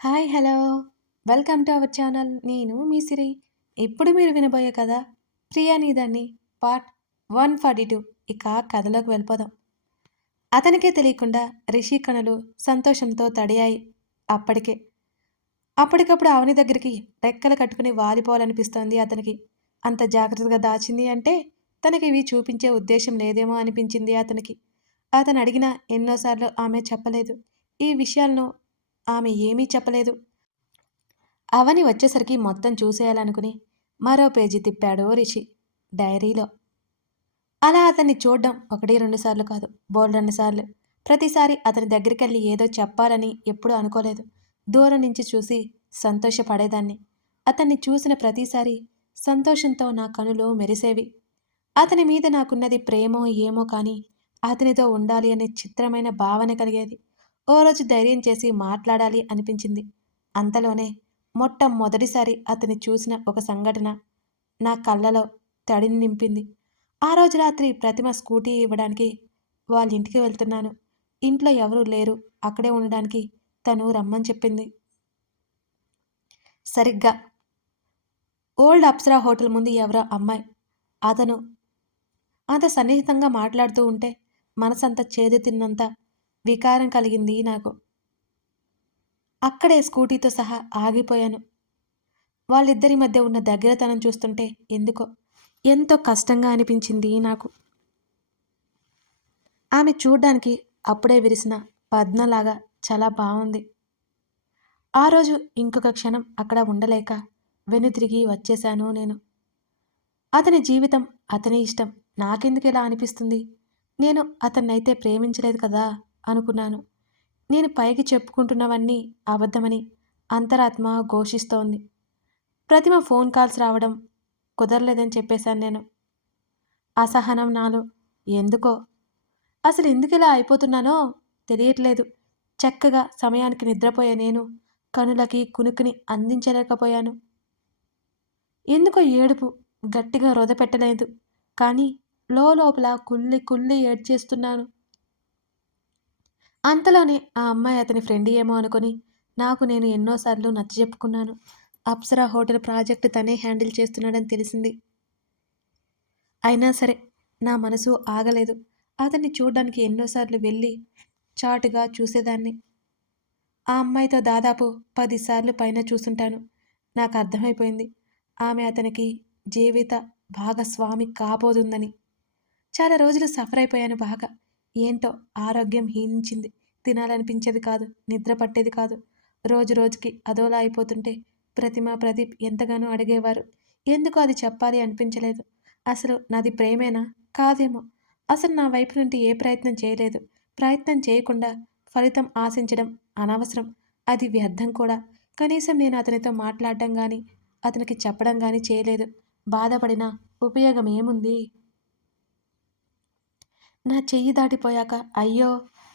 Hi hello. Welcome to our channel. నేను మీ సిరి. ఇప్పుడు మీరు వినబోయే కథ ప్రియా నీదాన్ని పార్ట్ వన్ ఫార్టీ టూ. ఇక కథలోకి వెళ్ళిపోదాం. అతనికే తెలియకుండా రిషి కణులు సంతోషంతో తడియాయి అప్పటికే. అప్పటికప్పుడు అవని దగ్గరికి రెక్కలు కట్టుకుని వాలిపోవాలనిపిస్తోంది అతనికి. అంత జాగ్రత్తగా దాచింది అంటే తనకి ఇవి చూపించే ఉద్దేశం లేదేమో అనిపించింది అతనికి. అతను అడిగిన ఎన్నోసార్లు ఆమె చెప్పలేదు. ఈ విషయాలను ఆమె ఏమీ చెప్పలేదు. అవని వచ్చేసరికి మొత్తం చూసేయాలనుకుని మరో పేజీ తిప్పాడు రిషి డైరీలో. అలా అతన్ని చూడడం ఒకటి రెండుసార్లు కాదు బోల్ రెండు సార్లు. ప్రతిసారి అతని దగ్గరికి వెళ్ళి ఏదో చెప్పాలని ఎప్పుడూ అనుకోలేదు. దూరం నుంచి చూసి సంతోషపడేదాన్ని. అతన్ని చూసిన ప్రతిసారి సంతోషంతో నా కనులు మెరిసేవి. అతని మీద నాకున్నది ప్రేమో ఏమో కానీ అతనితో ఉండాలి అనే చిత్రమైన భావన కలిగేది. ఓ రోజు ధైర్యం చేసి మాట్లాడాలి అనిపించింది. అంతలోనే మొట్టమొదటిసారి అతని చూసిన ఒక సంఘటన నా కళ్ళలో తడిని నింపింది. ఆ రోజు రాత్రి ప్రతిమ స్కూటీ ఇవ్వడానికి వాళ్ళ ఇంటికి వెళ్తున్నాను. ఇంట్లో ఎవరూ లేరు. అక్కడే ఉండడానికి తను రమ్మని చెప్పింది. సరిగ్గా. ఓల్డ్ అప్సరా హోటల్ ముందు ఎవరో అమ్మాయి. అతను అంత సన్నిహితంగా మాట్లాడుతూ ఉంటే మనసంతా చేదు తిన్నంత వికారం కలిగింది నాకు. అక్కడే స్కూటీతో సహా ఆగిపోయాను. వాళ్ళిద్దరి మధ్య ఉన్న దగ్గరతనం చూస్తుంటే ఎందుకో ఎంతో కష్టంగా అనిపించింది నాకు. ఆమె చూడ్డానికి అప్పుడే విరిసిన పద్మలాగా చాలా బాగుంది ఆ రోజు ఇంకొక క్షణం అక్కడ ఉండలేక వెనుతిరిగి వచ్చేశాను నేను. అతని జీవితం అతని ఇష్టం నాకెందుకు ఇలా అనిపిస్తుంది? నేను అతన్నైతే ప్రేమించలేదు కదా? అనుకున్నాను. నేను పైకి చెప్పుకుంటున్నవన్నీ అబద్ధమని అంతరాత్మ ఘోషిస్తోంది. ప్రతిమ ఫోన్ కాల్స్ రావడం కుదరలేదని చెప్పేశాను నేను. అసహనం నాలో. ఎందుకో? అసలు ఎందుకు ఇలా అయిపోతున్నానో తెలియట్లేదు. చక్కగా సమయానికి నిద్రపోయే నేను కనులకి కునుకుని అందించలేకపోయాను. ఎందుకో ఏడుపు గట్టిగా రొదపెట్టలేదు. కానీ లోపల కుల్లి కుల్లి ఏడ్చేస్తున్నాను. అంతలోనే ఆ అమ్మాయి అతని ఫ్రెండ్ ఏమో అనుకొని నాకు నేను ఎన్నోసార్లు నచ్చ చెప్పుకున్నాను. అప్సరా హోటల్ ప్రాజెక్ట్ తనే హ్యాండిల్ చేస్తున్నాడని తెలిసింది. అయినా సరే నా మనసు ఆగలేదు. అతన్ని చూడడానికి ఎన్నోసార్లు వెళ్ళి చాటుగా చూసేదాన్ని. ఆ అమ్మాయితో దాదాపు పదిసార్లు పైన చూసుంటాను. నాకు అర్థమైపోయింది. ఆమె అతనికి జీవిత భాగస్వామి కాబోతుందని. చాలా రోజులు సఫర్ అయిపోయాను బాగా. ఏంటో ఆరోగ్యం హీనించింది. తినాలనిపించేది కాదు నిద్ర పట్టేది కాదు. రోజు రోజుకి అదోలా అయిపోతుంటే ప్రతిమ ప్రదీప్ ఎంతగానో అడిగేవారు. ఎందుకు అది చెప్పాలి అనిపించలేదు. అసలు నాది ప్రేమేనా? కాదేమో. అసలు నా వైపు నుండి ఏ ప్రయత్నం చేయలేదు. ప్రయత్నం చేయకుండా ఫలితం ఆశించడం అనవసరం. అది వ్యర్థం కూడా. కనీసం నేను అతనితో మాట్లాడడం కానీ అతనికి చెప్పడం కానీ చేయలేదు. బాధపడినా ఉపయోగం ఏముంది? నా చెయ్యి దాటిపోయాక అయ్యో!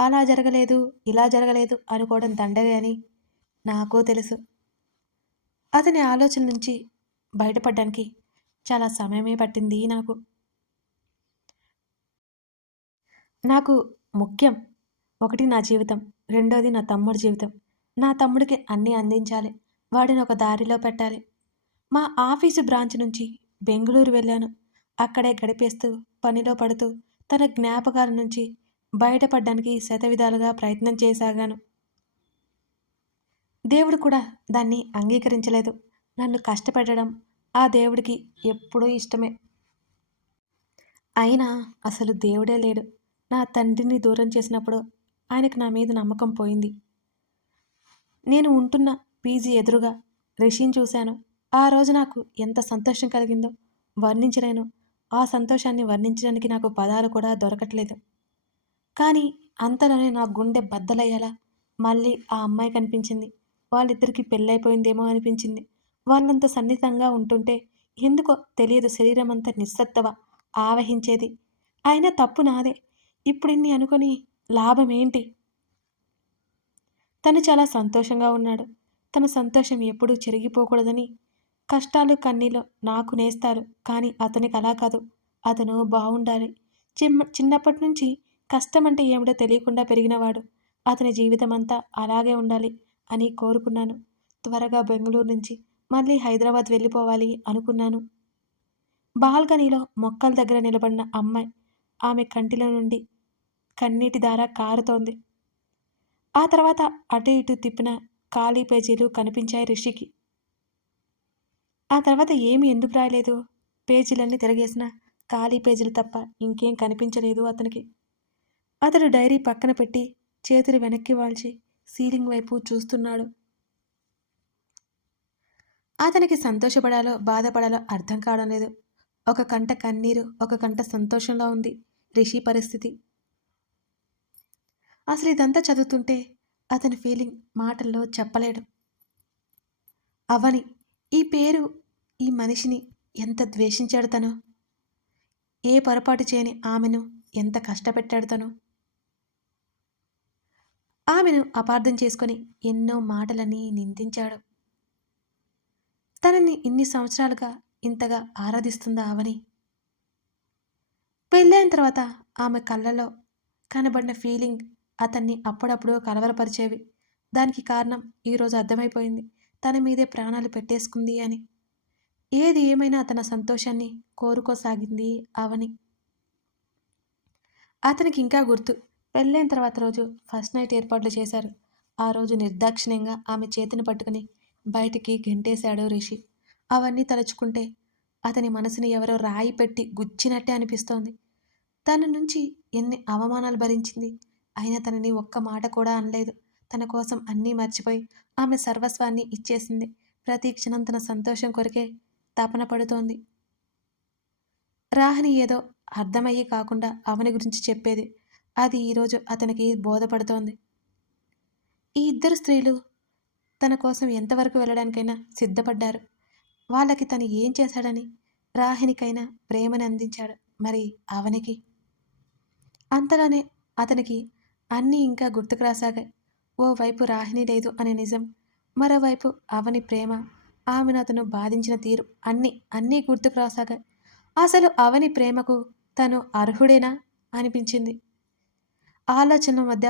అలా జరగలేదు ఇలా జరగలేదు అనుకోవడం దండగే అని నాకు తెలుసు. అతని ఆలోచన నుంచి బయటపడడానికి చాలా సమయమే పట్టింది నాకు. నాకు ముఖ్యం ఒకటి నా జీవితం రెండోది నా తమ్ముడి జీవితం. నా తమ్ముడికి అన్నీ అందించాలి వాడిని ఒక దారిలో పెట్టాలి. మా ఆఫీసు బ్రాంచ్ నుంచి బెంగళూరు వెళ్ళాను. అక్కడే గడిపేస్తూ పనిలో పడుతూ తన జ్ఞాపకాల నుంచి బయటపడడానికి శతవిధాలుగా ప్రయత్నం చేసాగాను దేవుడు కూడా దాన్ని అంగీకరించలేదు. నన్ను కష్టపెట్టడం ఆ దేవుడికి ఎప్పుడూ ఇష్టమే. అయినా అసలు దేవుడే లేడు. నా తండ్రిని దూరం చేసినప్పుడు ఆయనకు నా మీద నమ్మకం పోయింది. నేను ఉంటున్న పీజీ ఎదురుగా రిషిని చూశాను. ఆ రోజు నాకు ఎంత సంతోషం కలిగిందో వర్ణించలేను. ఆ సంతోషాన్ని వర్ణించడానికి నాకు పదాలు కూడా దొరకట్లేదు. కానీ అంతలోనే నా గుండె బద్దలయ్యేలా మళ్ళీ ఆ అమ్మాయి కనిపించింది. వాళ్ళిద్దరికి పెళ్ళైపోయిందేమో అనిపించింది. వాళ్ళంత సన్నిహితంగా ఉంటుంటే ఎందుకో తెలియదు శరీరం అంతా నిస్సత్తవ ఆవహించేది. అయినా తప్పు నాదే. ఇప్పుడు అనుకుని అనుకొని లాభం ఏంటి తను చాలా సంతోషంగా ఉన్నాడు. తన సంతోషం ఎప్పుడూ చెరిగిపోకూడదని కష్టాలు కన్నీలు నాకు నేస్తారు. కానీ అతనికి అలా కాదు. అతను బాగుండాలి చిన్న చిన్నప్పటి నుంచి కష్టం అంటే ఏమిటో తెలియకుండా పెరిగినవాడు. అతని జీవితం అంతా అలాగే ఉండాలి అని కోరుకున్నాను. త్వరగా బెంగళూరు నుంచి మళ్ళీ హైదరాబాద్ వెళ్ళిపోవాలి అనుకున్నాను. బాల్కనీలో మొక్కల దగ్గర నిలబడిన అమ్మాయి ఆమె కంటిలో నుండి కన్నీటి దార కారుతోంది. ఆ తర్వాత అటు ఇటు తిప్పిన ఖాళీ పేజీలు కనిపించాయి రిషికి. ఆ తర్వాత ఏమి ఎందుకు రాయలేదు? పేజీలన్నీ తిరగేసిన ఖాళీ పేజీలు తప్ప ఇంకేం కనిపించలేదు అతనికి. అతడు డైరీ పక్కన పెట్టి చేతులు వెనక్కి వాల్చి సీలింగ్ వైపు చూస్తున్నాడు. అతనికి సంతోషపడాలో బాధపడాలో అర్థం కావడం లేదు. ఒక కంట కన్నీరు ఒక కంట సంతోషంలో ఉంది రిషి పరిస్థితి. అసలు ఇదంతా చదువుతుంటే అతని ఫీలింగ్ మాటల్లో చెప్పలేడు. అవని ఈ పేరు ఈ మనిషిని ఎంత ద్వేషించాడు తను? ఏ పొరపాటు చేయని ఆమెను ఎంత కష్టపెట్టాడు తను? ఆమెను అపార్థం చేసుకొని ఎన్నో మాటలని నిందించాడు. తనని ఇన్ని సంవత్సరాలుగా ఇంతగా ఆరాధిస్తుందా అవని పెళ్ళైన తర్వాత ఆమె కళ్ళలో కనబడిన ఫీలింగ్ అతన్ని అప్పుడప్పుడు కలవరపరిచేవి. దానికి కారణం ఈరోజు అర్థమైపోయింది. తన మీదే ప్రాణాలు పెట్టేసుకుంది అని. ఏది ఏమైనా తన సంతోషాన్ని కోరుకోసాగింది అవని అతనికి ఇంకా గుర్తు. పెళ్ళైన తర్వాత రోజు ఫస్ట్ నైట్ ఏర్పాట్లు చేశారు. ఆ రోజు నిర్దాక్షిణ్యంగా ఆమె చేతిని పట్టుకుని బయటికి గెంటేశాడు రిషి. అవన్నీ తలుచుకుంటే అతని మనసుని ఎవరో రాయి పెట్టి గుచ్చినట్టే అనిపిస్తోంది. తన నుంచి ఎన్ని అవమానాలు భరించింది. అయినా తనని ఒక్క మాట కూడా అనలేదు. తన కోసం అన్నీ మర్చిపోయి ఆమె సర్వస్వాన్ని ఇచ్చేసింది. ప్రతి క్షణం తన సంతోషం కొరికే తపన పడుతోంది. రాహని ఏదో అర్థమయ్యి కాకుండా అవని గురించి చెప్పేది అది ఈరోజు అతనికి బోధపడుతోంది. ఈ ఇద్దరు స్త్రీలు తన కోసం ఎంతవరకు వెళ్ళడానికైనా సిద్ధపడ్డారు. వాళ్ళకి తను ఏం చేశాడని రాహినికైనా ప్రేమని అందించాడు. మరి అవనికి? అంతలోనే అతనికి అన్నీ ఇంకా గుర్తుకు రాసాగాయి ఓవైపు రాహిని లేదు అనే నిజం మరోవైపు అవని ప్రేమ ఆమెను అతను బాధించిన తీరు అన్నీ అన్నీ గుర్తుకు రాసాగాయి అసలు అవని ప్రేమకు తను అర్హుడేనా? అనిపించింది. ఆలోచన మధ్య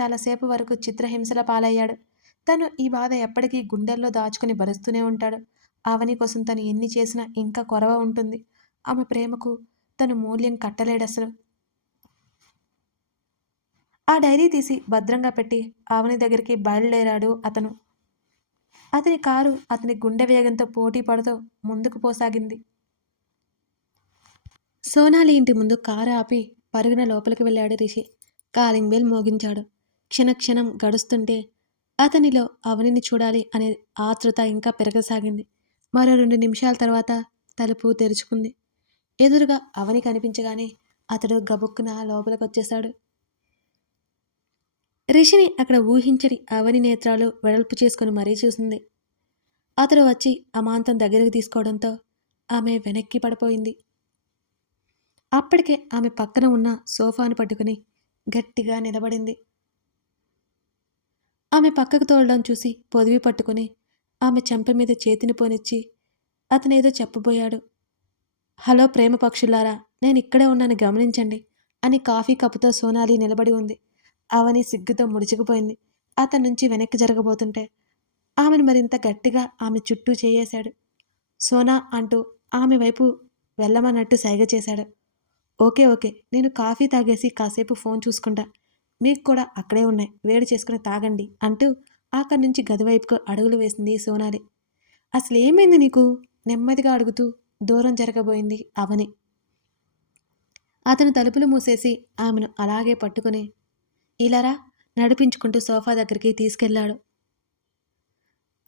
చాలాసేపు వరకు చిత్రహింసల పాలయ్యాడు. తను ఈ బాధ ఎప్పటికీ గుండెల్లో దాచుకుని భరుస్తూనే ఉంటాడు. ఆవని కోసం తను ఎన్ని చేసినా ఇంకా కొరవ ఉంటుంది. ఆమె ప్రేమకు తను మూల్యం కట్టలేడు అసలు. ఆ డైరీ తీసి భద్రంగా పెట్టి ఆవని దగ్గరికి బయలుదేరాడు అతను. అతని కారు అతని గుండె వేగంతో పోటీ పడుతూ ముందుకు పోసాగింది. సోనాలి ఇంటి ముందు కారు ఆపి పరుగున లోపలికి వెళ్ళాడు రిషి. కాలింగ్ బెల్ మోగించాడు. క్షణక్షణం గడుస్తుంటే అతనిలో అవనిని చూడాలి అనే ఆతృత ఇంకా పెరగసాగింది. మరో రెండు నిమిషాల తర్వాత తలుపు తెరుచుకుంది. ఎదురుగా అవని కనిపించగానే అతడు గబుక్కున లోపలికి వచ్చేశాడు రిషిని అక్కడ ఊహించని అవని నేత్రాలు వెడల్పు చేసుకుని మరీ చూసింది. అతడు వచ్చి అమాంతం దగ్గరకు తీసుకోవడంతో ఆమె వెనక్కి పడిపోయింది. అప్పటికే ఆమె పక్కన ఉన్న సోఫాను పట్టుకుని గట్టిగా నిలబడింది. ఆమె పక్కకు తోడడం చూసి పొదివి పట్టుకుని ఆమె చెంప మీద చేతిని పోనిచ్చి అతనేదో చెప్పబోయాడు. హలో ప్రేమ పక్షులారా నేను ఇక్కడే ఉన్నాను గమనించండి అని కాఫీ కప్పుతో సోనాలి నిలబడి ఉంది. అవని సిగ్గుతో ముడుచుకుపోయింది. అతని నుంచి వెనక్కి జరగబోతుంటే ఆమెను మరింత గట్టిగా ఆమె చుట్టూ చేయేశాడు. సోనా అంటూ ఆమె వైపు వెళ్ళమన్నట్టు సైగ చేశాడు. Okay okay. నేను కాఫీ తాగేసి కాసేపు ఫోన్ చూసుకుంటా. మీకు కూడా అక్కడే ఉన్నాయి. వేడి చేసుకుని తాగండి అంటూ అక్కడి నుంచి గది వైపుకు అడుగులు వేసింది సోనాలి. అసలు ఏమైంది నీకు? నెమ్మదిగా అడుగుతూ దూరం జరగబోయింది అవని. అతను తలుపులు మూసేసి ఆమెను అలాగే పట్టుకుని ఇలారా నడిపించుకుంటూ సోఫా దగ్గరికి తీసుకెళ్ళాడు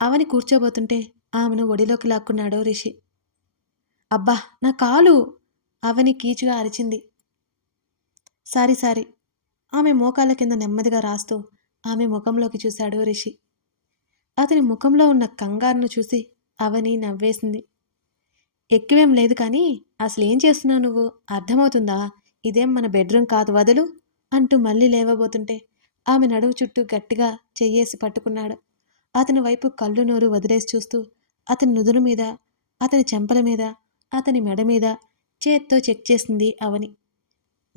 అవని కూర్చోబోతుంటే ఆమెను ఒడిలోకి లాక్కున్నాడు రిషి. అబ్బా నా కాలు అవని కీచుగా అరిచింది. Sorry sorry. ఆమె మోకాళ్ళ కింద నెమ్మదిగా రాస్తూ ఆమె ముఖంలోకి చూశాడు రిషి. అతని ముఖంలో ఉన్న కంగారును చూసి అవని నవ్వేసింది. ఎక్కువేం లేదు కానీ అసలు ఏం చేస్తున్నావు నువ్వు? అర్థమవుతుందా? ఇదేం మన బెడ్రూమ్ కాదు వదలు? అంటూ మళ్ళీ లేవబోతుంటే ఆమె నడువు చుట్టూ గట్టిగా చెయ్యేసి పట్టుకున్నాడు. అతని వైపు కళ్ళు నోరు వదిలేసి చూస్తూ అతని నుదురు మీద అతని చెంపల మీద అతని మెడ మీద చేత్తో చెక్ చేసింది అవని.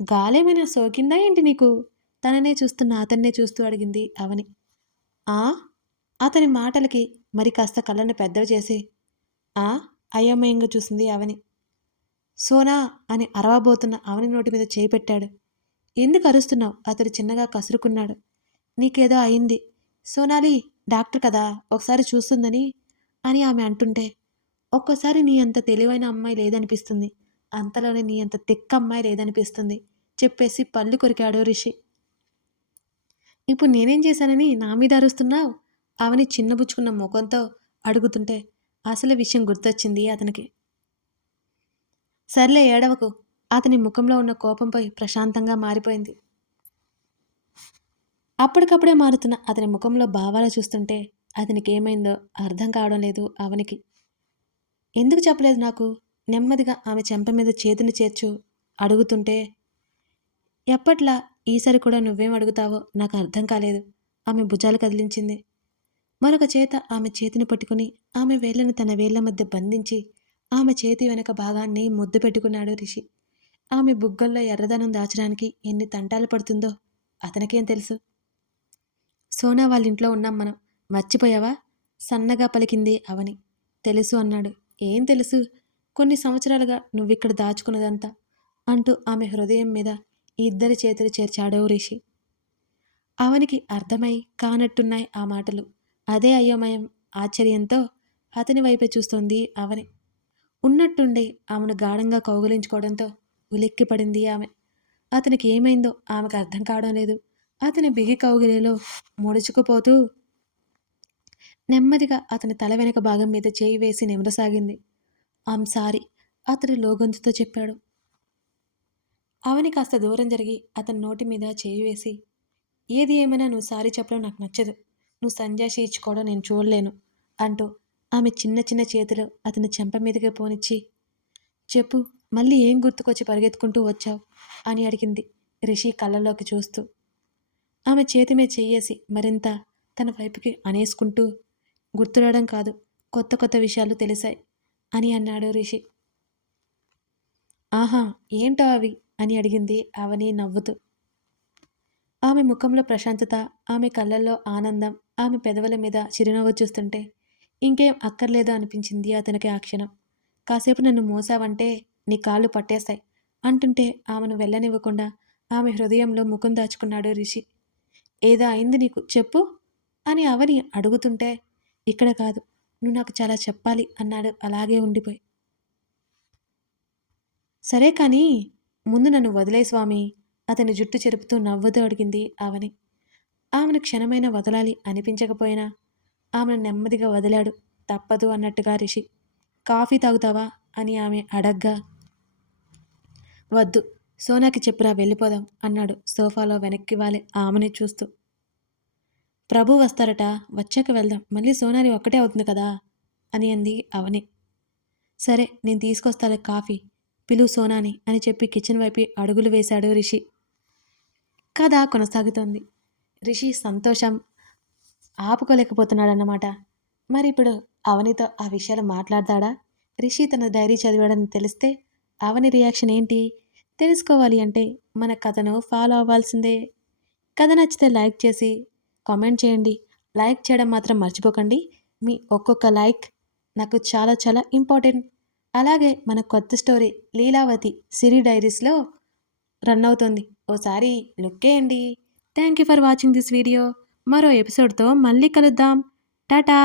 గాలేమైనా సోకిందా ఏంటి నీకు? తననే చూస్తున్న అతన్నే చూస్తూ అడిగింది అవని. ఆ? అతని మాటలకి మరి కాస్త కళ్ళను పెద్దవి చేసి. ఆ? అయోమయంగా చూసింది అవని. సోనా అని అరవబోతున్న అవని నోటి మీద చేయి పెట్టాడు. ఎందుకు అరుస్తున్నావు? అతడు చిన్నగా కసురుకున్నాడు. నీకేదో అయింది. సోనాలి డాక్టర్ కదా ఒకసారి చూస్తుందని అని ఆమె అంటుంటే ఒక్కోసారి నీ అంత తెలివైన అమ్మాయి లేదనిపిస్తుంది. అంతలోనే నీ అంత తిక్క అమ్మాయి లేదనిపిస్తుంది చెప్పేసి పళ్ళు కొరికాడు రిషి. ఇప్పుడు నేనేం చేశానని నా మీద అరుస్తున్నావు? అవని చిన్నబుచ్చుకున్న ముఖంతో అడుగుతుంటే అసలు విషయం గుర్తొచ్చింది అతనికి. సర్లే ఏడవకు. అతని ముఖంలో ఉన్న కోపంపై ప్రశాంతంగా మారిపోయింది. అప్పటికప్పుడే మారుతున్న అతని ముఖంలో భావాలు చూస్తుంటే అతనికి ఏమైందో అర్థం కావడం లేదు అవనికి ఎందుకు చెప్పలేదు నాకు? నెమ్మదిగా ఆమె చెంప మీద చేతిని చేర్చు అడుగుతుంటే ఎప్పట్లా ఈసారి కూడా నువ్వేం అడుగుతావో నాకు అర్థం కాలేదు. ఆమె భుజాలు కదిలించింది. మరొక చేత ఆమె చేతిని పట్టుకుని ఆమె వేళ్ళను తన వేళ్ళ మధ్య బంధించి ఆమె చేతి వెనక భాగాన్ని ముద్దు పెట్టుకున్నాడు రిషి. ఆమె బుగ్గల్లో ఎర్రదనం దాచడానికి ఎన్ని తంటాలు పడుతుందో అతనికేం తెలుసు. సోనా వాళ్ళ ఇంట్లో ఉన్నాం మనం. మర్చిపోయావా? సన్నగా పలికింది అవని. తెలుసు అన్నాడు. ఏం తెలుసు? కొన్ని సంవత్సరాలుగా నువ్విక్కడ దాచుకున్నదంతా అంటూ ఆమె హృదయం మీద ఇద్దరి చేతులు చేర్చాడో రిషి. అవనికి అర్థమై కానట్టున్నాయి ఆ మాటలు. అదే అయోమయం ఆశ్చర్యంతో అతని వైపే చూస్తోంది అవని. ఉన్నట్టుండి ఆమెను గాఢంగా కౌగిలించుకోవడంతో ఉలిక్కిపడింది ఆమె. అతనికి ఏమైందో ఆమెకు అర్థం కావడం లేదు. అతని బిగి కౌగిలిలో ముడుచుకుపోతూ నెమ్మదిగా అతని తల వెనక భాగం మీద చేయి వేసి నిమరసాగింది. ఆమ్ సారీ అతడు లోగొంతుతో చెప్పాడు. అవని కాస్త దూరం జరిగి అతని నోటి మీద చేయి వేసి ఏది ఏమైనా నువ్వు సారీ చెప్పడం నాకు నచ్చదు. నువ్వు సంజాషి ఇచ్చుకోవడం నేను చూడలేను అంటూ ఆమె చిన్న చిన్న చేతులు అతని చెంప మీదకి పోనిచ్చి చెప్పు మళ్ళీ ఏం గుర్తుకొచ్చి పరిగెత్తుకుంటూ వచ్చావు? అని అడిగింది రిషి కళ్ళలోకి చూస్తూ. ఆమె చేతి మీద చెయ్యేసి మరింత తన వైపుకి అనేసుకుంటూ గుర్తురావడం కాదు కొత్త కొత్త విషయాలు తెలిసాయి. అని అన్నాడు రిషి. ఆహా ఏంటో అవి? అని అడిగింది అవని నవ్వుతూ. ఆమె ముఖంలో ప్రశాంతత ఆమె కళ్ళల్లో ఆనందం ఆమె పెదవుల మీద చిరునవ్వు చూస్తుంటే ఇంకేం అక్కర్లేదు అనిపించింది అతనికి ఆ క్షణం. కాసేపు నన్ను మోసావంటే నీ కాళ్ళు పట్టేస్తాయి అంటుంటే ఆమెను వెళ్ళనివ్వకుండా ఆమె హృదయంలో ముఖం దాచుకున్నాడు రిషి. ఏదో అయింది నీకు? చెప్పు అని అవని అడుగుతుంటే ఇక్కడ కాదు నువ్వు నాకు చాలా చెప్పాలి అన్నాడు. అలాగే ఉండిపోయి. సరే కానీ ముందు నన్ను వదిలే స్వామి. అతని జుట్టు చెరుపుతూ నవ్వుతూ అడిగింది ఆమెని ఆమెను క్షణమైన వదలాలి అనిపించకపోయినా ఆమెను నెమ్మదిగా వదిలాడు. తప్పదు అన్నట్టుగా రిషి. కాఫీ తాగుతావా? అని ఆమె అడగ్గా. వద్దు సోనాకి చెప్పురా వెళ్ళిపోదాం అన్నాడు. సోఫాలో వెనక్కి వాలి ఆమెని చూస్తూ. ప్రభు వస్తారట వచ్చాక వెళ్దాం. మళ్ళీ సోనాలి ఒక్కటే అవుతుంది కదా? అని అంది అవని. సరే నేను తీసుకొస్తాను కాఫీ పిలువు సోనాని అని చెప్పి కిచెన్ వైపు అడుగులు వేశాడు రిషి. కథ కొనసాగుతోంది. రిషి సంతోషం ఆపుకోలేకపోతున్నాడన్నమాట. మరి ఇప్పుడు అవనితో ఆ విషయాలు మాట్లాడతాడా? రిషి తన డైరీ చదివాడని తెలిస్తే అవని రియాక్షన్ ఏంటి? తెలుసుకోవాలి అంటే మన కథను ఫాలో అవ్వాల్సిందే. కథ నచ్చితే లైక్ చేసి కామెంట్ చేయండి. లైక్ చేయడం మాత్రం మర్చిపోకండి. మీ ఒక్కొక్క లైక్ నాకు చాలా చాలా ఇంపార్టెంట్. అలాగే మన కొత్త స్టోరీ లీలావతి సిరి డైరీస్లో రన్ అవుతుంది. ఓసారి లుక్ వేయండి. Thank you for watching this video. మరో ఎపిసోడ్తో మళ్ళీ కలుద్దాం. టాటా!